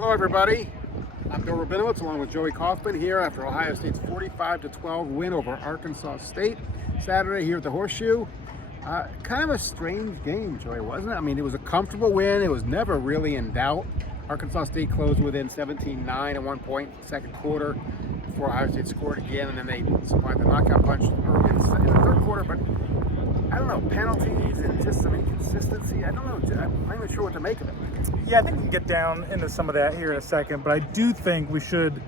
Hello, everybody. I'm Bill Rabinowitz along with Joey Kaufman here after Ohio State's 45-12 win over Arkansas State Saturday here at the Horseshoe. Kind of a strange game, Joey, wasn't it? I mean, it was a comfortable win. It was never really in doubt. Arkansas State closed within 17-9 at one point in the second quarter before Ohio State scored again, and then they supplied the knockout punch early in the third quarter. But I don't know, penalties and just some inconsistency. I don't know. I'm not even sure what to make of it. Yeah, I think we can get down into some of that here in a second, but I do think we should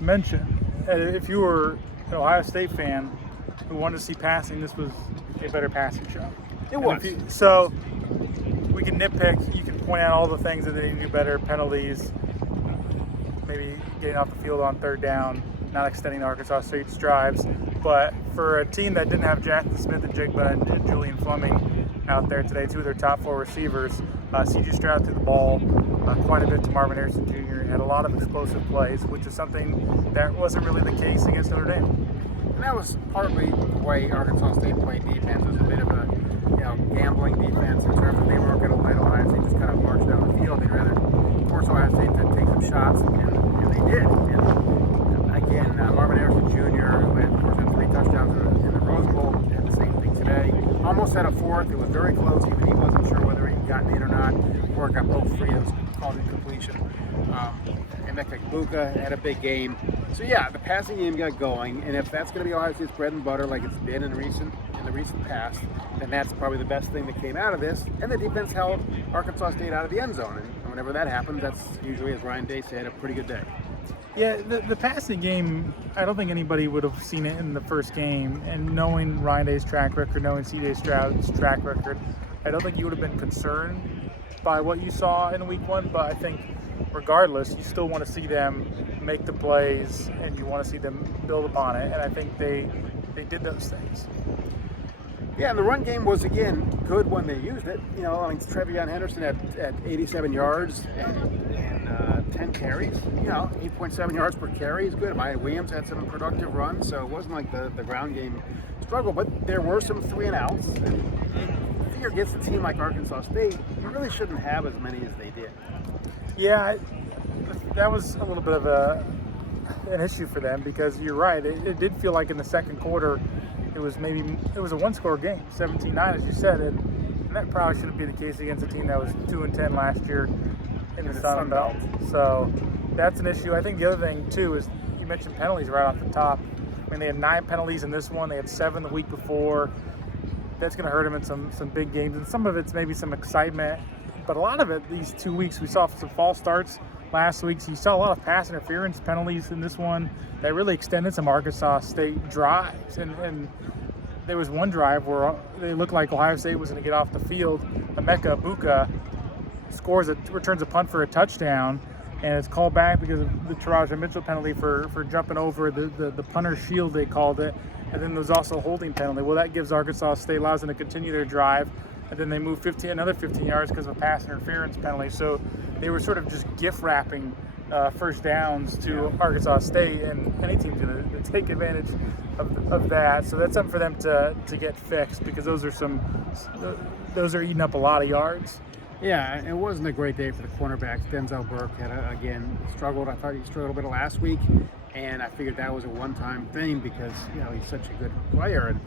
mention, if you were an Ohio State fan who wanted to see passing, this was a better passing show. It was. So we can nitpick, you can point out all the things that they need to do better, penalties, maybe getting off the field on third down, not extending Arkansas State's drives. But for a team that didn't have Jackson Smith and Jigba and Julian Fleming out there today, two of their top four receivers, C.J. Stroud threw the ball quite a bit to Marvin Harrison Jr. and had a lot of explosive plays, which is something that wasn't really the case against Notre Dame. And that was partly the way Arkansas State played defense. It was a bit of a gambling defense in terms of they weren't going to let Ohio State just kind of march down the field. They'd rather force Ohio State to take some shots, and they did. And again, Marvin Harrison Jr., who had 3 touchdowns in the Rose Bowl, had the same thing today. Almost had a fourth. It was very close. Even he wasn't sure whether he'd gotten in or not. Or got both free. It was called incompletion. And Emeka Egbuka had a big game. So yeah, the passing game got going, and if that's going to be Ohio State's bread and butter, like it's been in the recent past, then that's probably the best thing that came out of this. And the defense held Arkansas State out of the end zone, and whenever that happens, that's usually, as Ryan Day said, a pretty good day. Yeah, the passing game, I don't think anybody would have seen it in the first game. And knowing Ryan Day's track record, knowing C.J. Stroud's track record, I don't think you would have been concerned by what you saw in week one. But I think regardless, you still want to see them make the plays and you want to see them build upon it. And I think they did those things. Yeah, and the run game was, again, good when they used it. Trevion Henderson at 87 yards and 10 carries. 8.7 yards per carry is good. Maya Williams had some productive runs, so it wasn't like the ground game struggle. But there were some 3-and-outs. And if you against a team like Arkansas State, you really shouldn't have as many as they did. Yeah, that was a little bit of an issue for them because you're right. It did feel like in the second quarter, it was a one-score game, 17-9, as you said, and that probably shouldn't be the case against a team that was 2-10 last year in the Sun Belt. So that's an issue. I think the other thing too is you mentioned penalties right off the top. I mean, they had 9 penalties in this one. They had 7 the week before. That's going to hurt them in some big games, and some of it's maybe some excitement. But a lot of it, these 2 weeks, we saw some false starts last week. So you saw a lot of pass interference penalties in this one that really extended some Arkansas State drives. And there was one drive where they looked like Ohio State was going to get off the field. Emeka Egbuka returns a punt for a touchdown, and it's called back because of the Taraja Mitchell penalty for jumping over the punter's shield, they called it. And then there was also a holding penalty. Well, that gives Arkansas State, allows them to continue their drive. And then they move another 15 yards because of a pass interference penalty. So they were sort of just gift wrapping first downs to Arkansas State, and any team's going to take advantage of that. So that's something for them to get fixed because those are eating up a lot of yards. Yeah, it wasn't a great day for the cornerbacks. Denzel Burke had, again, struggled. I thought he struggled a bit last week, and I figured that was a one-time thing because, he's such a good player.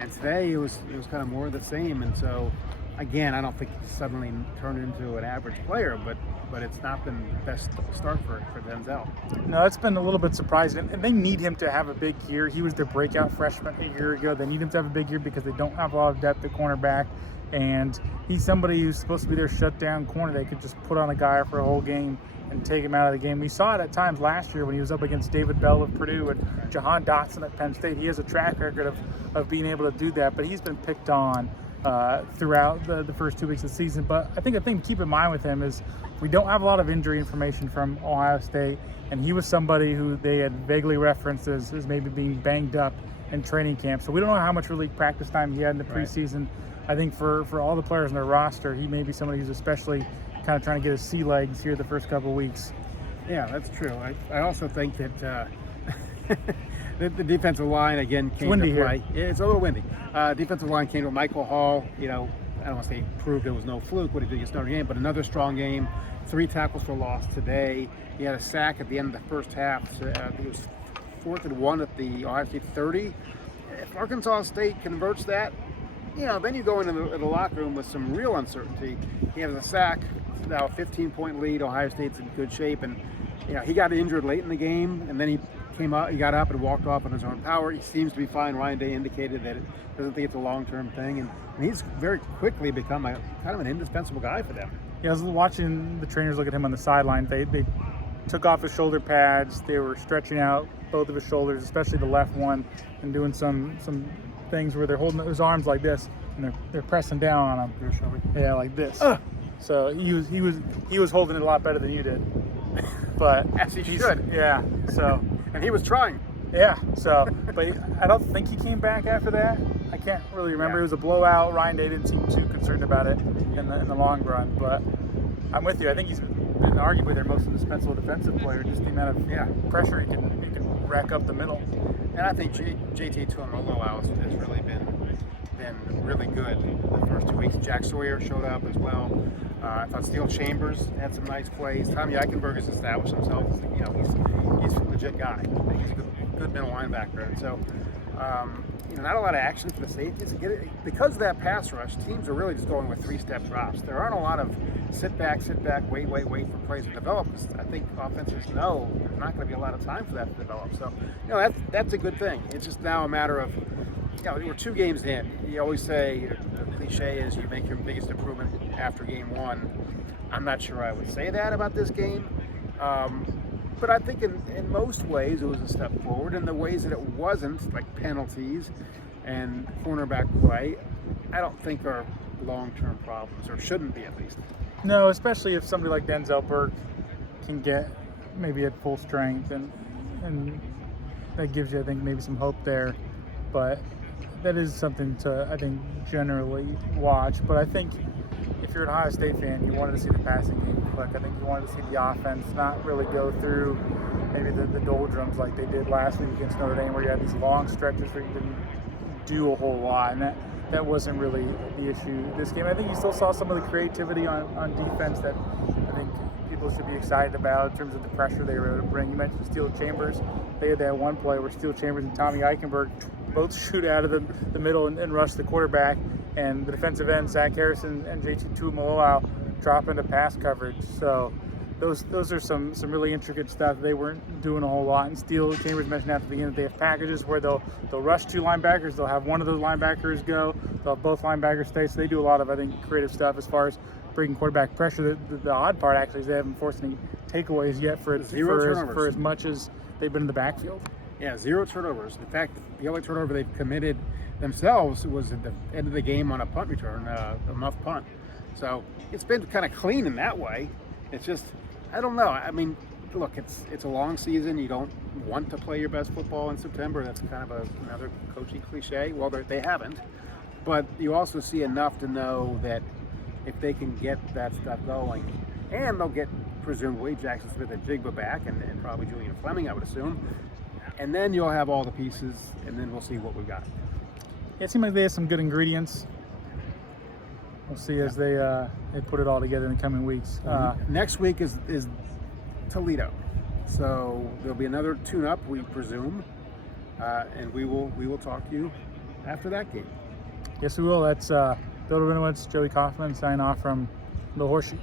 And today it was kind of more of the same. And so, again, I don't think he suddenly turned into an average player, but it's not been the best start for Denzel. No, it's been a little bit surprising. And they need him to have a big year. He was their breakout freshman a year ago. They need him to have a big year because they don't have a lot of depth at cornerback. And he's somebody who's supposed to be their shutdown corner. They could just put on a guy for a whole game and take him out of the game. We saw it at times last year when he was up against David Bell of Purdue and Jahan Dotson at Penn State. He has a track record of being able to do that, but he's been picked on throughout the first 2 weeks of the season. But I think the thing to keep in mind with him is we don't have a lot of injury information from Ohio State, and he was somebody who they had vaguely referenced as maybe being banged up in training camp. So we don't know how much really practice time he had in the preseason. I think for all the players in their roster, he may be somebody who's especially kind of trying to get his sea legs here the first couple of weeks. Yeah, that's true. I also think that the defensive line, again, came to play. Here. It's a little windy. Defensive line came to Michael Hall, I don't want to say proved it was no fluke what he did against Notre Dame, but another strong game. 3 tackles for loss today. He had a sack at the end of the first half. So, it was 4th and 1 at the Ohio State 30. If Arkansas State converts that, then you go into the locker room with some real uncertainty. He has a sack, now a 15-point lead. Ohio State's in good shape, and he got injured late in the game, and then he got up and walked off on his own power. He seems to be fine. Ryan Day indicated that it doesn't think it's a long-term thing, and he's very quickly become kind of an indispensable guy for them. Yeah, I was watching the trainers look at him on the sideline. They took off his shoulder pads. They were stretching out both of his shoulders, especially the left one, and doing some things where they're holding his arms like this, and they're pressing down on him. Here, Shelby. Yeah, like this. So he was holding it a lot better than you did. But as he should. Yeah. So and he was trying. Yeah. So, but I don't think he came back after that. I can't really remember. Yeah. It was a blowout. Ryan Day didn't seem too concerned about it in the long run. But I'm with you. I think he's been arguably their most indispensable defensive player. Just the amount of pressure he can rack up the middle. And I think JT Tuimoloau has really been really good the first 2 weeks. Jack Sawyer showed up as well. I thought Steele Chambers had some nice plays. Tommy Eichenberg has established himself as he's a legit guy. He's a good middle linebacker, and so not a lot of action for the safeties. Because of that pass rush, teams are really just going with 3-step drops. There aren't a lot of sit back, wait for plays to develop. I think offenses know there's not going to be a lot of time for that to develop. So that's a good thing. It's just now a matter of we're 2 games in. You always say the cliche is you make your biggest improvement after game 1. I'm not sure I would say that about this game. But I think in most ways it was a step forward. In the ways that it wasn't, like penalties and cornerback play, I don't think are long-term problems, or shouldn't be at least. No, especially if somebody like Denzel Burke can get maybe at full strength, and that gives you, I think, maybe some hope there. But that is something to, I think, generally watch. But I think if you're an Ohio State fan, you wanted to see the passing game click. I think you wanted to see the offense not really go through maybe the doldrums like they did last week against Notre Dame, where you had these long stretches where you didn't do a whole lot, and that wasn't really the issue this game. I think you still saw some of the creativity on defense that I think people should be excited about in terms of the pressure they were able to bring. You mentioned Steele Chambers. They had that one play where Steele Chambers and Tommy Eichenberg both shoot out of the middle and rush the quarterback, and the defensive end, Zach Harrison and JT Tuimoloau, drop into pass coverage. So those are some really intricate stuff. They weren't doing a whole lot. And Steele Chambers mentioned at the beginning that they have packages where they'll rush 2 linebackers. They'll have one of those linebackers go. They'll have both linebackers stay. So they do a lot of, I think, creative stuff as far as bringing quarterback pressure. The odd part actually is they haven't forced any takeaways yet for as much as they've been in the backfield. Yeah, 0 turnovers. In fact, the only turnover they've committed themselves was at the end of the game on a punt return, a muff punt. So it's been kind of clean in that way. It's just, I don't know. I mean, look, it's a long season. You don't want to play your best football in September. That's kind of another coaching cliche. Well, they haven't. But you also see enough to know that if they can get that stuff going, and they'll get presumably Jackson Smith and Jigba back, and probably Julian Fleming, I would assume. And then you'll have all the pieces, and then we'll see what we've got. Yeah, it seems like they have some good ingredients. We'll see as they put it all together in the coming weeks. Next week is Toledo, so there'll be another tune-up, we presume, and we will talk to you after that game. Yes, we will. That's Bill Rabinowitz, Joey Kaufman, signing off from the Horseshoe.